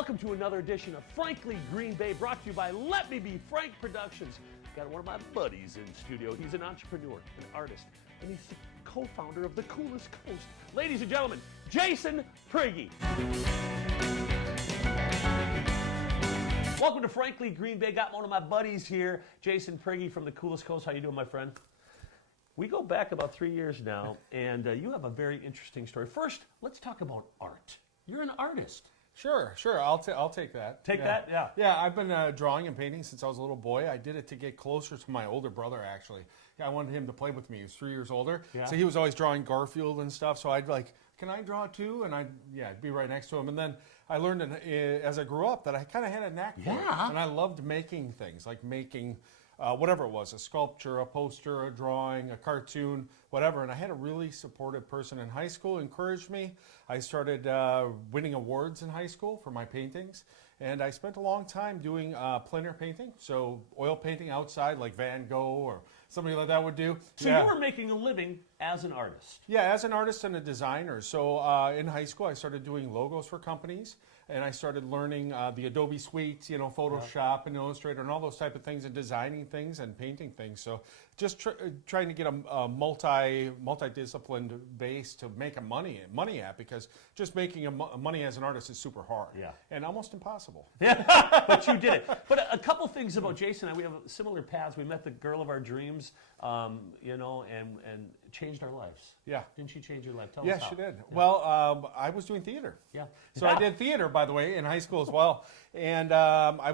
Welcome to another edition of Frankly Green Bay, brought to you by Let Me Be Frank Productions. Got one of my buddies in studio. He's an entrepreneur, an artist, and he's the co-founder of The Coolest Coast. Ladies and gentlemen, Jason Prigge. Welcome to Frankly Green Bay. Got one of my buddies here, Jason Prigge from The Coolest Coast. How you doing, my friend? We go back about 3 years now, and you have a very interesting story. First, let's talk about art. You're an artist. Sure. I'll take that. Take that? Yeah. Yeah, I've been drawing and painting since I was a little boy. I did it to get closer to my older brother, actually. I wanted him to play with me. He was 3 years older. Yeah. So he was always drawing Garfield and stuff. So I'd like, can I draw too? And I'd be right next to him. And then I learned as I grew up that I kind of had a knack for it. And I loved making things, like making whatever it was, a sculpture, a poster, a drawing, a cartoon, whatever. And I had a really supportive person in high school who encouraged me. I started winning awards in high school for my paintings. And I spent a long time doing plein air painting, so oil painting outside like Van Gogh or somebody like that would do. So you were making a living as an artist. Yeah, as an artist and a designer. So in high school, I started doing logos for companies, and I started learning the Adobe suites, Photoshop and Illustrator and all those type of things, and designing things and painting things. So just trying to get a multidisciplined base to make a money at, because just making money as an artist is super hard and almost impossible. Yeah, but you did it. But a couple things about Jason and I, we have similar paths. We met the girl of our dreams, and changed our lives. Yeah. Didn't she change your life? Tell us how. Yeah, she did. Yeah. Well, I was doing theater. Yeah. So I did theater, by the way, in high school as well. And I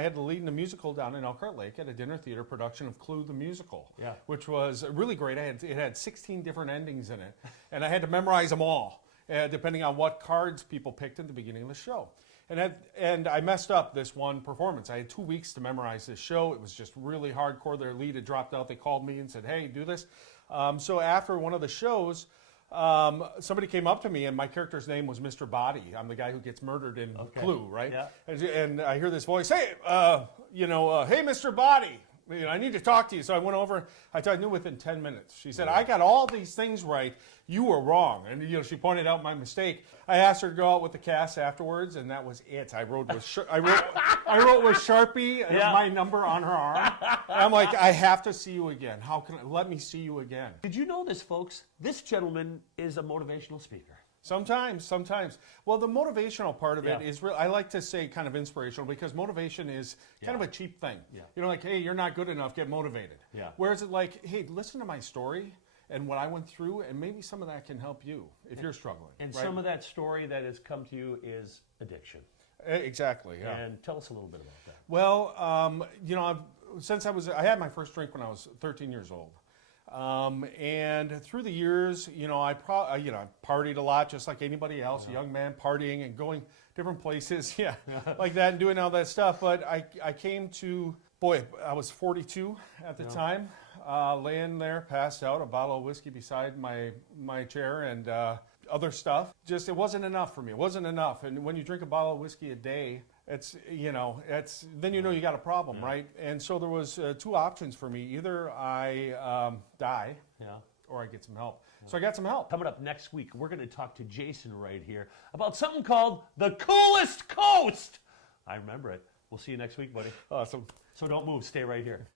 had to lead in a musical down in Elkhart Lake at a dinner theater production of Clue the Musical, which was really great. It had 16 different endings in it, and I had to memorize them all, depending on what cards people picked at the beginning of the show. And I messed up this one performance. I had 2 weeks to memorize this show. It was just really hardcore. Their lead had dropped out. They called me and said, hey, do this. So after one of the shows, somebody came up to me, and my character's name was Mr. Body. I'm the guy who gets murdered in Clue, right? Yeah. And I hear this voice, hey, hey, Mr. Body. I need to talk to you. So I went over. I knew within 10 minutes. She said, I got all these things right. You were wrong. And she pointed out my mistake. I asked her to go out with the cast afterwards, and that was it. I wrote with Sharpie my number on her arm. And I'm like, I have to see you again. Let me see you again. Did you know this, folks? This gentleman is a motivational speaker. Sometimes. Well, the motivational part of it is real. I like to say kind of inspirational, because motivation is kind of a cheap thing. Yeah. Like, hey, you're not good enough, get motivated. Yeah. Whereas it like, hey, listen to my story and what I went through, and maybe some of that can help you if you're struggling. And some of that story that has come to you is addiction. Exactly, yeah. And tell us a little bit about that. Well, I had my first drink when I was 13 years old. And through the years, I partied a lot, just like anybody else, a young man partying and going different places, like that, and doing all that stuff. But I came to, I was 42 at the time, laying there, passed out, a bottle of whiskey beside my chair, and other stuff. Just, it wasn't enough for me. It wasn't enough. And when you drink a bottle of whiskey a day, then you got a problem, right? And so there was two options for me. Either I die, or I get some help. So I got some help. Coming up next week, we're going to talk to Jason right here about something called The Coolest Coast. I remember it. We'll see you next week, buddy. Awesome. So don't move. Stay right here.